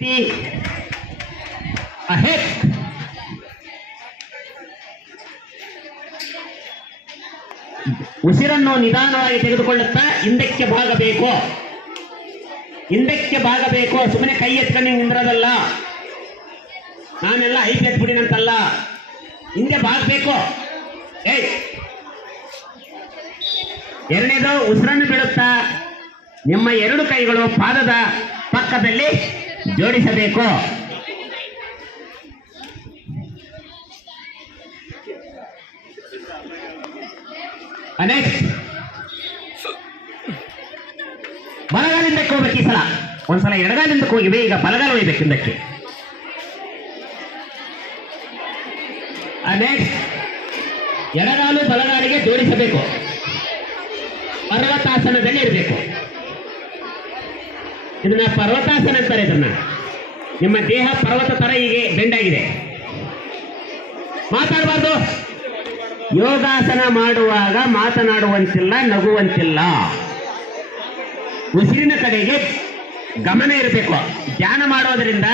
ahead. ಉಸಿರನ್ನು ನಿಧಾನವಾಗಿ ತೆಗೆದುಕೊಳ್ಳುತ್ತಾ ಹಿಂದಕ್ಕೆ ಬಾಗಬೇಕು. ಹಿಂದಕ್ಕೆ ಬಾಗಬೇಕು. ಸುಮ್ಮನೆ ಕೈ ಎತ್ಕೊಂಡು ನಿಂದ್ರದಲ್ಲ. ನಾನೆಲ್ಲ ಐದು ಎತ್ಬಿಡಿನಂತಲ್ಲ, ಹಿಂದೆ ಬಾಗಬೇಕು. ಎರಡನೇದು, ಉಸಿರನ್ನು ಬಿಡುತ್ತಾ ನಿಮ್ಮ ಎರಡು ಕೈಗಳು ಪಾದದ ಪಕ್ಕದಲ್ಲಿ ಜೋಡಿಸಬೇಕು. ನೆಕ್ಸ್ಟ್, ಬಲಗಾಲಿಂದಕ್ಕೆ ಹೋಗ್ಬೇಕು. ಈ ಸಲ ಒಂದ್ಸಲ ಎಡಗಾಲಿಂದಕ್ಕೆ ಹೋಗಿವೆ, ಈಗ ಬಲಗಾಲ ಹೋಗ್ಬೇಕು ಹಿಂದಕ್ಕೆ. ನೆಕ್ಸ್ಟ್, ಎಡಗಾಲು ಬಲಗಾಲಿಗೆ ಜೋಡಿಸಬೇಕು. ಪರ್ವತಾಸನದಲ್ಲಿ ಇರಬೇಕು. ಇದನ್ನ ಪರ್ವತಾಸನ ಅಂತಾರೆ. ಇದನ್ನ ನಿಮ್ಮ ದೇಹ ಪರ್ವತ ತರ ಹೀಗೆ ಬೆಂಡಾಗಿದೆ. ಮಾತಾಡಬಾರ್ದು. ಯೋಗಾಸನ ಮಾಡುವಾಗ ಮಾತನಾಡುವಂತಿಲ್ಲ, ನಗುವಂತಿಲ್ಲ. ಉಸಿರಿನ ಕಡೆಗೆ ಗಮನ ಇರಬೇಕು. ಧ್ಯಾನ ಮಾಡೋದ್ರಿಂದ